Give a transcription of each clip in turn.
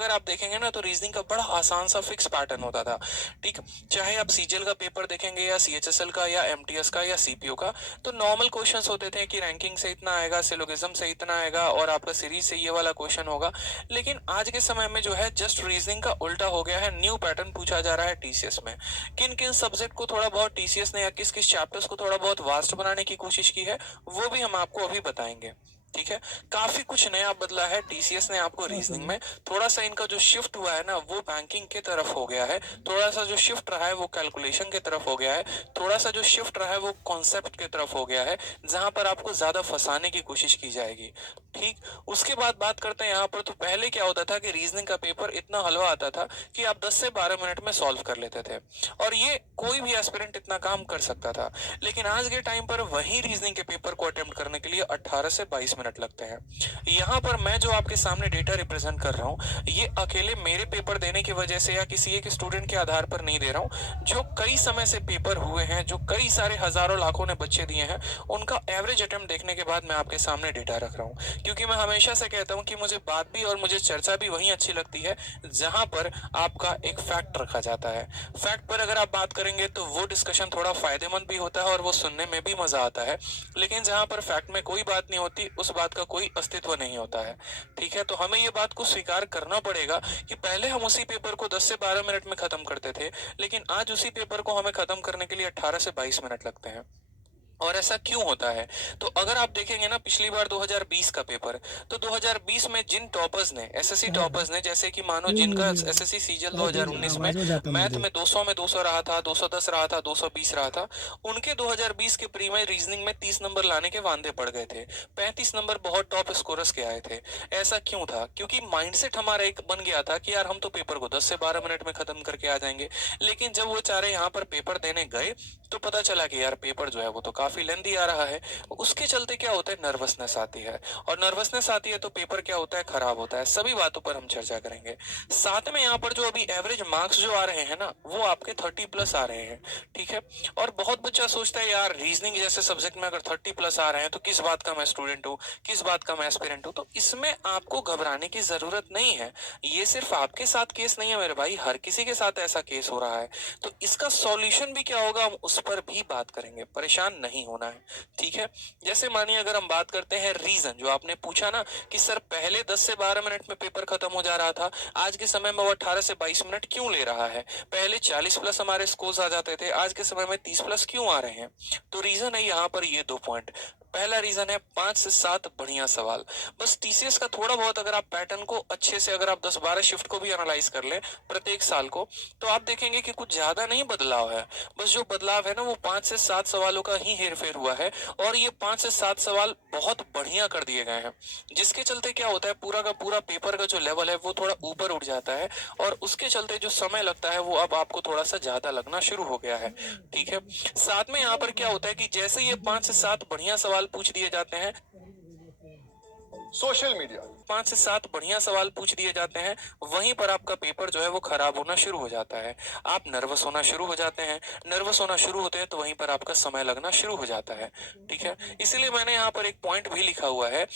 अगर आप देखेंगे ना तो रीजनिंग का बड़ा आसान सा फिक्स पैटर्न होता था। ठीक, चाहे आप सीजीएल का पेपर देखेंगे या सीएचएसएल का या एमटीएस का या सीपीओ का, तो नॉर्मल क्वेश्चंस होते थे कि रैंकिंग से इतना आएगा, सिलोगिज्म से इतना आएगा और आपका सीरीज से ये वाला क्वेश्चन होगा। लेकिन आज के समय में जो है जस्ट रीजनिंग का उल्टा हो गया है, न्यू पैटर्न पूछा जा रहा है टीसीएस में। किन किन सब्जेक्ट को थोड़ा बहुत टीसीएस ने या किस किस चैप्टर्स को थोड़ा बहुत वास्ट बनाने की कोशिश की है, वो भी हम आपको अभी बताएंगे। ठीक है, काफी कुछ नया बदला है टीसीएस ने आपको हाँ रीजनिंग सर। में। थोड़ा सा इनका जो शिफ्ट हुआ है ना वो बैंकिंग की तरफ हो गया है, थोड़ा सा जो शिफ्ट रहा है वो कैलकुलेशन की तरफ हो गया है, थोड़ा सा जो शिफ्ट रहा है वो कॉन्सेप्ट की तरफ हो गया है, जहां पर आपको ज्यादा फंसाने की कोशिश की जाएगी। ठीक, उसके बाद बात करते हैं यहाँ पर। तो पहले क्या होता था कि रीजनिंग का पेपर इतना हलवा आता था कि आप 10 से 12 मिनट में सॉल्व कर लेते थे, और ये कोई भी एस्पिरेंट इतना काम कर सकता था। लेकिन आज के टाइम पर वही रीजनिंग के पेपर को अटेम्प्ट करने के लिए 18 से 22 मिनट लगते हैं। यहाँ पर मैं जो आपके सामने डेटा रिप्रेजेंट कर रहा हूँ, ये अकेले मेरे पेपर देने की वजह से या किसी एक स्टूडेंट के आधार पर नहीं दे रहा हूँ। जो कई समय से पेपर हुए हैं, जो कई सारे हजारों लाखों ने बच्चे दिए हैं, उनका एवरेज अटेम्प्ट देखने के बाद मैं आपके सामने डेटा रख रहा हूँ। क्योंकि मैं हमेशा से कहता हूँ कि मुझे बात भी और मुझे चर्चा भी वहीं अच्छी लगती है जहां पर आपका एक फैक्ट रखा जाता है। फैक्ट पर अगर आप बात करेंगे तो वो डिस्कशन थोड़ा फायदेमंद भी होता है और वो सुनने में भी मजा आता है। लेकिन जहां पर फैक्ट में कोई बात नहीं होती, उस बात का कोई अस्तित्व नहीं होता है। ठीक है, तो हमें ये बात को स्वीकार करना पड़ेगा कि पहले हम उसी पेपर को 10 से 12 मिनट में खत्म करते थे, लेकिन आज उसी पेपर को हमें खत्म करने के लिए 18 से 22 मिनट लगते हैं। और ऐसा क्यों होता है? तो अगर आप देखेंगे ना पिछली बार 2020 का पेपर, तो 2020 में जिन टॉपर्स ने, एसएससी हाँ हाँ। टॉपर्स ने, जैसे कि मानो नहीं नहीं जिनका नहीं, एसएससी सीजीएल बहुत तेज 2019 में आवाज में जाता मैथ मुझे। में 200 में 200 रहा था, 210 रहा था, 220 रहा था, उनके 2020 के प्री में रीजनिंग में 30 नंबर लाने के वांदे पड़ गए थे। 35 नंबर बहुत टॉप स्कोरर्स के आए थे। ऐसा क्यों था? क्योंकि माइंडसेट हमारा एक बन गया था कि यार हम तो पेपर को 10 से 12 मिनट में खत्म करके आ जाएंगे। लेकिन जब वो चारे यहाँ पर पेपर देने गए तो पता चला कि यार पेपर जो है वो तो काफी लेंदी आ रहा है। उसके चलते क्या होता है, नर्वसनेस आती है, और नर्वसनेस आती है तो पेपर क्या होता है, खराब होता है। सभी बातों पर हम चर्चा करेंगे। साथ में यहाँ पर जो अभी एवरेज मार्क्स जो आ रहे हैं ना, वो आपके 30 प्लस आ रहे हैं। ठीक है, और बहुत बच्चा सोचता है यार रीजनिंग जैसे सब्जेक्ट में अगर 30 प्लस आ रहे हैं तो किस बात का मैं स्टूडेंट हूँ, किस बात का मैं एस्पिरेंट हूँ। तो इसमें आपको घबराने की जरूरत नहीं है। ये सिर्फ आपके साथ केस नहीं है मेरे भाई, हर किसी के साथ ऐसा केस हो रहा है। तो इसका सॉल्यूशन भी क्या होगा, हम उस पर भी बात करेंगे। परेशान नहीं होना है। ठीक है, जैसे मानिए अगर हम बात करते हैं रीजन, जो आपने पूछा ना कि सर पहले 10 से 12 मिनट में पेपर खत्म हो जा रहा था, आज के समय में वो 18 से 22 मिनट क्यों ले रहा है? पहले 40 प्लस हमारे स्कोर्स आ जाते थे, आज के समय में 30 प्लस क्यों आ रहे हैं? तो रीजन है यहाँ पर ये 2 पॉइंट। पहला रीजन है 5 से 7 बढ़िया सवाल। बस टीसीएस का थोड़ा बहुत अगर आप पैटर्न को अच्छे से, अगर आप 10-12 शिफ्ट को भी एनालाइज कर लें प्रत्येक साल को, तो आप देखेंगे कि कुछ ज्यादा नहीं बदलाव है। बस जो बदलाव है ना वो 5 से 7 सवालों का ही हेरफेर हुआ है, और ये 5 से 7 सवाल बहुत बढ़िया कर दिए गए हैं। जिसके चलते क्या होता है, पूरा का पूरा पेपर का जो लेवल है वो थोड़ा ऊपर उठ जाता है, और उसके चलते जो समय लगता है वो अब आपको थोड़ा सा ज्यादा लगना शुरू हो गया है। ठीक है, साथ में यहाँ पर क्या होता है कि जैसे ये 5 से 7 बढ़िया सवाल पूछ दिए जाते हैं, सोशल मीडिया 5 से 7 बढ़िया सवाल पूछ दिए जाते हैं, वहीं पर आपका पेपर जो है वो खराब होना शुरू हो जाता है। आप नर्वस होना शुरू हो जाते हैं, नर्वस होना शुरू होते हैं तो वहीं पर आपका समय लगना शुरू हो जाता है। ठीक है, इसीलिए मैंने यहाँ पर एक पॉइंट भी लिखा हुआ है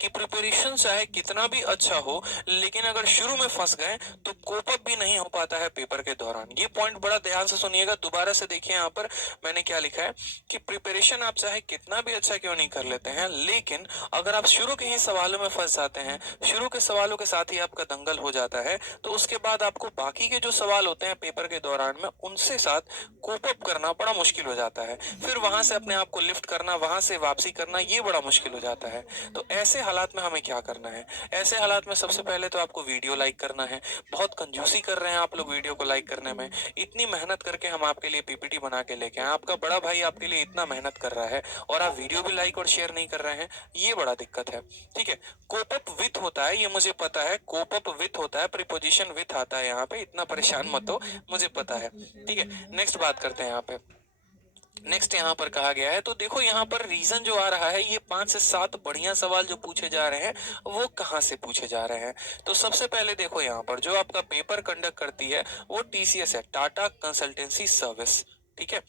कि प्रिपरेशन चाहे कितना भी अच्छा हो, लेकिन अगर शुरू में फंस गए तो कोप अप भी नहीं हो पाता है पेपर के दौरान। ये पॉइंट बड़ा ध्यान से सुनिएगा, दोबारा से देखिए यहाँ पर मैंने क्या लिखा है कि प्रिपरेशन आप चाहे कितना भी अच्छा क्यों नहीं कर लेते हैं, लेकिन अगर आप शुरू के ही सवालों में फंस जाते हैं, शुरू के सवालों के साथ ही आपका दंगल हो जाता है, तो उसके बाद आपको बाकी के जो सवाल होते हैं पेपर के दौरान में उनसे साथ कोप अप करना बड़ा मुश्किल हो जाता है। फिर वहां से अपने आप को लिफ्ट करना, वहां से वापसी करना, ये बड़ा मुश्किल हो जाता है। तो ऐसे हालात में हमें क्या करना है? ऐसे हालात में सबसे पहले तो आपको वीडियो लाइक करना है। बहुत कंजूसी कर रहे हैं आप लोग वीडियो को लाइक करने में। इतनी मेहनत करके हम आपके लिए पीपीटी बना के लेके आए, आपका बड़ा भाई आपके लिए इतना मेहनत कर रहा है, और आप वीडियो भी लाइक और शेयर नहीं कर रहे हैं, ये बड़ा दिक्कत है। ठीक है, कोप अप विथ होता है, ये मुझे पता है, कोप अप विथ होता है, प्रीपोजिशन विथ आता है यहाँ पे, इतना परेशान मत हो, मुझे पता है। ठीक है, नेक्स्ट बात करते हैं यहाँ पे। नेक्स्ट यहाँ पर कहा गया है, तो देखो यहाँ पर रीजन जो आ रहा है, ये 5 से 7 बढ़िया सवाल जो पूछे जा रहे हैं वो कहाँ से पूछे जा रहे हैं। तो सबसे पहले देखो यहाँ पर जो आपका पेपर कंडक्ट करती है वो टीसीएस है, टाटा कंसल्टेंसी सर्विस। ठीक है।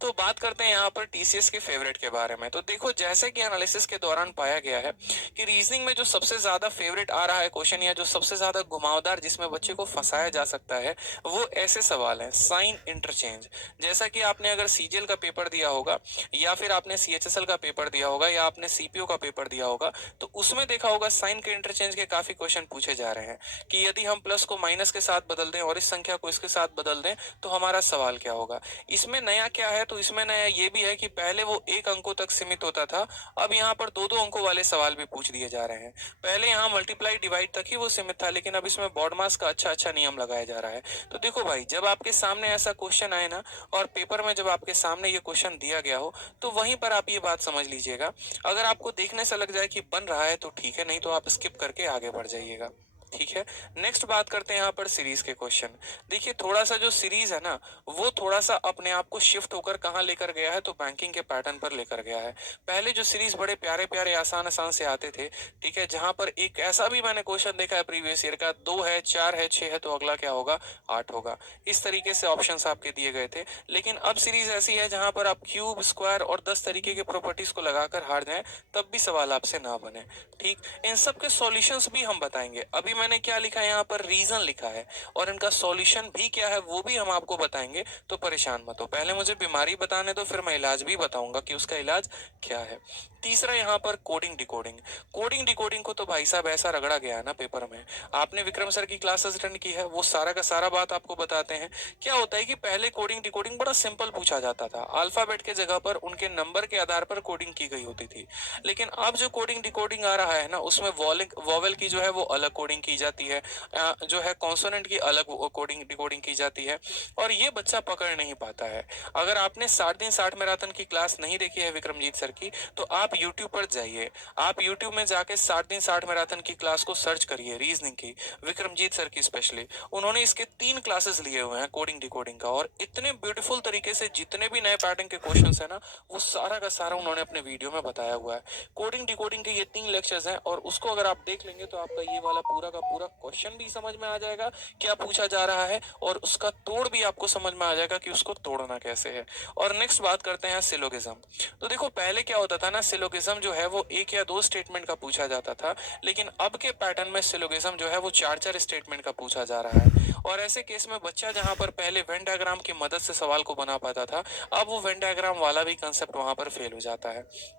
तो बात करते हैं यहाँ पर टीसीएस के फेवरेट के बारे में। तो देखो, जैसे कि एनालिसिस के दौरान पाया गया है कि रीजनिंग में जो सबसे ज्यादा फेवरेट आ रहा है क्वेश्चन, या जो सबसे ज्यादा घुमावदार जिसमें बच्चे को फंसाया जा सकता है, वो ऐसे सवाल हैं, साइन इंटरचेंज। जैसा कि आपने अगर सीजीएल का पेपर दिया होगा, या फिर आपने सीएचएसएल का पेपर दिया होगा, या आपने सीपीओ का पेपर दिया होगा, तो उसमें देखा होगा साइन के इंटरचेंज के काफी क्वेश्चन पूछे जा रहे हैं कि यदि हम प्लस को माइनस के साथ बदल दें और इस संख्या को इसके साथ बदल दें तो हमारा सवाल क्या होगा। इसमें नया क्या है, तो इसमें नया ये भी है कि पहले वो एक अंकों तक सीमित होता था, अब यहाँ पर दो दो अंकों वाले सवाल भी पूछ दिए जा रहे हैं। पहले यहाँ मल्टीप्लाई डिवाइड तक ही वो सीमित था, लेकिन अब इसमें बॉड मास का अच्छा अच्छा नियम लगाया जा रहा है। तो देखो भाई, जब आपके सामने ऐसा क्वेश्चन आए ना, और पेपर में जब आपके सामने ये क्वेश्चन दिया गया हो, तो वहीं पर आप ये बात समझ लीजिएगा। अगर आपको देखने से लग जाए कि बन रहा है तो ठीक है, नहीं तो आप स्किप करके आगे बढ़ जाइएगा। ठीक है। नेक्स्ट बात करते हैं यहाँ पर सीरीज के क्वेश्चन। देखिए, थोड़ा सा जो सीरीज है ना, वो थोड़ा सा अपने आप को शिफ्ट होकर कहाँ लेकर गया है, तो बैंकिंग के पैटर्न पर लेकर गया है। पहले जो सीरीज बड़े प्यारे प्यारे आसान आसान से आते थे, ठीक है, जहां पर एक ऐसा भी मैंने क्वेश्चन देखा है प्रीवियस ईयर का, 2 है, 4 है, 6 है, तो अगला क्या होगा, 8 होगा। इस तरीके से ऑप्शंस आपके दिए गए थे। लेकिन अब सीरीज ऐसी है जहां पर आप क्यूब, स्क्वायर और 10 तरीके के प्रॉपर्टीज को लगाकर हार जाएं, तब भी सवाल आपसे ना बने। ठीक, इन सब के सॉल्यूशंस भी हम बताएंगे। अभी मैंने क्या लिखा है, यहाँ पर रीजन लिखा है, और इनका सॉल्यूशन भी क्या है वो भी हम आपको बताएंगे। तो परेशान मत हो, पहले मुझे बीमारी बताने दो, फिर मैं इलाज भी बताऊंगा कि उसका इलाज क्या है। तीसरा यहाँ पर कोडिंग डिकोडिंग। कोडिंग डिकोडिंग को तो भाई साहब ऐसा रगड़ा गया है ना पेपर में। आपने विक्रम सर की क्लासेस अटेंड की है, वो सारा का सारा बात आपको बताते हैं। क्या होता है कि पहले कोडिंग डिकोडिंग बड़ा सिंपल पूछा जाता था, अल्फाबेट के जगह पर उनके नंबर के आधार पर कोडिंग की गई होती थी। लेकिन अब जो कोडिंग डिकोडिंग आ रहा है ना, उसमें वॉवेल की जो है वो अलग कोडिंग की जाती है, जो है कॉन्सोनेंट की अलग कोडिंग डिकोडिंग की जाती है, और ये बच्चा पकड़ नहीं पाता है। अगर आपने 60 दिन 60 मैराथन की क्लास नहीं देखी है विक्रमजीत सर की, तो आप यूट्यूब पर जाइए, आप यूट्यूब में जाके 60 दिन 60 मैराथन की क्लास को सर्च करिए, रीजनिंग की, विक्रमजीत सर की स्पेशली। उन्होंने इसके 3 क्लासेस लिए हुए हैं कोडिंग डिकोडिंग का, और इतने ब्यूटीफुल तरीके से जितने भी नए पैटर्न के क्वेश्चंस है ना, वो सारा का सारा उन्होंने अपने वीडियो में बताया हुआ है। कोडिंग डिकोडिंग के ये 3 लेक्चर्स हैं, और उसको अगर आप देख लेंगे तो आपका ये वाला पूरा का पूरा क्वेश्चन भी समझ में आ जाएगा क्या पूछा जा रहा है, और उसका तोड़ भी आपको समझ में आ जाएगा कि उसको तोड़ना कैसे है। और नेक्स्ट बात करते हैं सिलोगिज्म। तो देखो, पहले क्या होता था ना, सिलोगिज्म जो है वो 1 या 2 स्टेटमेंट का पूछा जाता था, लेकिन अब के पैटर्न में सिलोगिज्म जो है वो 4-4 स्टेटमेंट का पूछा जा रहा है। और ऐसे केस में बच्चा जहां पर पहले वेन डायग्राम की मदद से सवाल को बना पाता था, अब वो वेन डायग्राम वाला भी कंसेप्ट वहां पर फेल हो जाता है।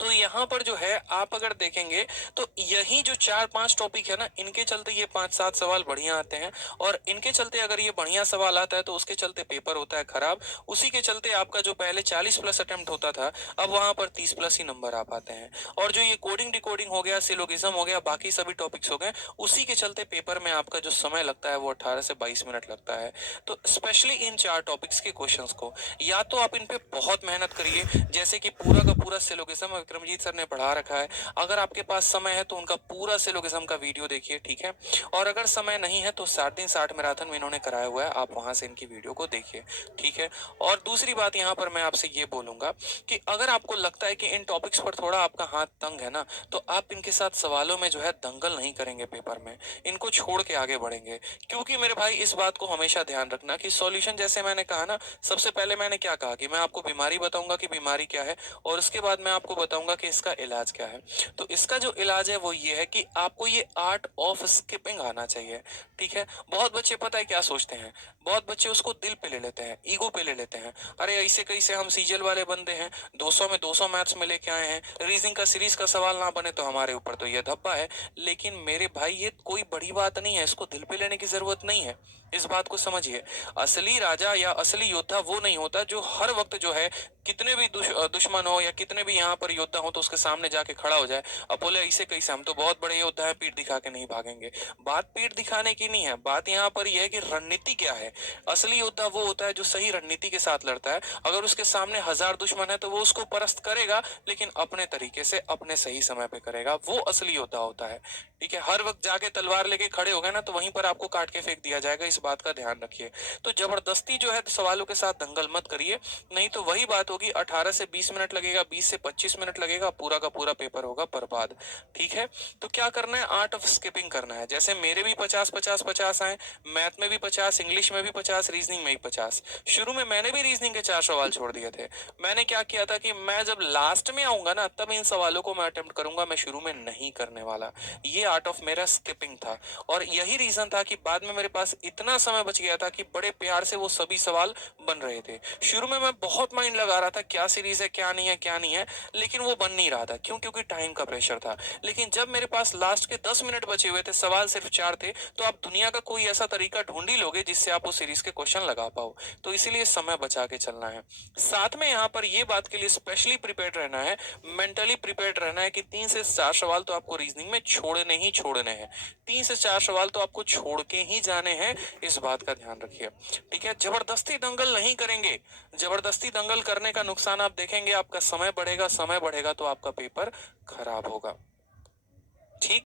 तो यहाँ पर जो है आप अगर देखेंगे तो यही जो 4-5 टॉपिक है ना, इनके चलते ये 5-7 सवाल बढ़िया आते हैं, और इनके चलते अगर ये बढ़िया सवाल आता है तो उसके चलते पेपर होता है खराब। उसी के चलते आपका जो पहले 40 प्लस अटेम्प्ट होता था, अब वहां पर 30 प्लस ही नंबर आ पाते हैं। और जो ये कोडिंग डिकोडिंग हो गया, सिलोगिज्म हो गया, बाकी सभी टॉपिक्स हो गए, उसी के चलते पेपर में आपका जो समय लगता है वो 18 से 22 मिनट लगता है। तो स्पेशली इन 4 टॉपिक्स के क्वेश्चंस को या तो आप इन पे बहुत मेहनत करिए, जैसे कि पूरा का पूरा सिलोगिज्म विक्रमजीत सर ने पढ़ा रखा है। अगर आपके पास समय है तो उनका पूरा सिलोगिज्म का वीडियो देखिए, ठीक है। और अगर समय नहीं है तो 60 दिन 60 मैराथन में इन्होंने कराया हुआ है, आप वहां से इनकी वीडियो को देखिए, ठीक है। और दूसरी बात यहाँ पर मैं आपसे ये बोलूंगा कि अगर आपको लगता है कि इन टॉपिक्स पर थोड़ा आपका हाथ तंग है ना, तो आप इनके साथ सवालों में जो है दंगल नहीं करेंगे पेपर में, इनको छोड़ के आगे बढ़ेंगे। क्योंकि मेरे भाई, इस बात को हमेशा ध्यान रखना कि सॉल्यूशन, जैसे मैंने कहा ना, सबसे पहले मैंने क्या कहा कि मैं आपको बीमारी बताऊंगा कि बीमारी क्या है, और उसके बाद मैं आपको बताऊंगा कि इसका इलाज क्या है। तो इसका जो इलाज है वो ये है कि आपको ये आर्ट ऑफ स्किपिंग आना चाहिए, ठीक है। बहुत बच्चे पता है क्या सोचते हैं, बहुत बच्चे उसको दिल पे ले लेते हैं, ईगो पे ले लेते हैं। अरे ऐसे कैसे, हम सीजल वाले बंदे हैं, 200 में 200 मैथ्स में लेके आए हैं, रीजनिंग का सीरीज का सवाल ना बने तो हमारे ऊपर तो ये धब्बा है। लेकिन मेरे भाई, ये कोई बड़ी बात नहीं है, इसको दिल पे लेने की जरूरत नहीं है। इस बात को समझिए, असली राजा या असली योद्धा वो नहीं होता जो हर वक्त जो है कितने भी दुश्मन हो या कितने भी यहाँ पर योद्धा हो तो उसके सामने जाके खड़ा हो जाए, अब बोले ऐसे कैसे, हम तो बहुत बड़े योद्धा है, पीठ दिखा के नहीं भागेंगे। बात पीठ दिखाने की नहीं है, बात यहाँ पर यह है कि रणनीति क्या है। असली योद्धा वो होता है जो सही रणनीति के साथ लड़ता है। अगर उसके सामने 1000 दुश्मन है तो वो उसको परस्त करेगा, लेकिन अपने तरीके से अपने सही समय पे करेगा, वो असली योद्धा होता है, ठीक है। हर वक्त जाके तलवार लेके खड़े हो गए ना, तो वहीं पर आपको काट के फेंक दिया जाएगा, इस बात का ध्यान रखिए। तो जबरदस्ती जो है सवालों के साथ दंगल मत करिए, नहीं तो वही बात होगी, 18 से 20 मिनट लगेगा, 20 से 25 मिनट मिनट लगेगा, पूरा का पूरा पेपर होगा बर्बाद। ठीक है, तो क्या करना है, आर्ट ऑफ स्किपिंग करना है। जैसे मेरे भी 50-50-50 आए, मैथ में भी 50, इंग्लिश में भी 50, रीजनिंग में भी 50। शुरू में मैंने भी रीजनिंग के 4 सवाल छोड़ दिए थे। मैंने क्या किया था कि मैं जब लास्ट में आऊंगा ना, तब इन सवालों को मैं अटेम्प्ट करूंगा, मैं शुरू में नहीं करने वाला। ये आर्ट ऑफ मेरा स्किपिंग था, और यही रीजन था कि बाद में मेरे पास इतना समय बच गया था कि बड़े प्यार से वो सभी सवाल बन रहे थे। शुरू में मैं बहुत माइंड लगा रहा था, क्या सीरीज है, क्या नहीं है, क्या नहीं है, लेकिन वो बन नहीं रहा था। क्यों? क्योंकि टाइम का प्रेशर था। लेकिन जब मेरे पास लास्ट के 10 मिनट बचे हुए थे, सवाल सिर्फ 4 थे, तो आप दुनिया का कोई ऐसा तरीका ढूंढ ही लोगे जिससे आप उस सीरीज के क्वेश्चन लगा पाओ। तो इसीलिए समय बचा के चलना है। साथ में यहाँ पर ये बात के लिए स्पेशली प्रिपेयर्ड रहना है, मेंटली प्रिपेयर्ड रहना है कि 3 से 4 सवाल तो आपको रीजनिंग में छोड़ने ही छोड़ने हैं। 3 से 4 सवाल तो आपको छोड़ के ही जाने हैं, इस बात का ध्यान रखिए। ठीक है, जबरदस्ती दंगल नहीं करेंगे। जबरदस्ती दंगल करने का नुकसान आप देखेंगे, आपका समय बढ़ेगा, समय बढ़ेगा तो आपका पेपर खराब होगा।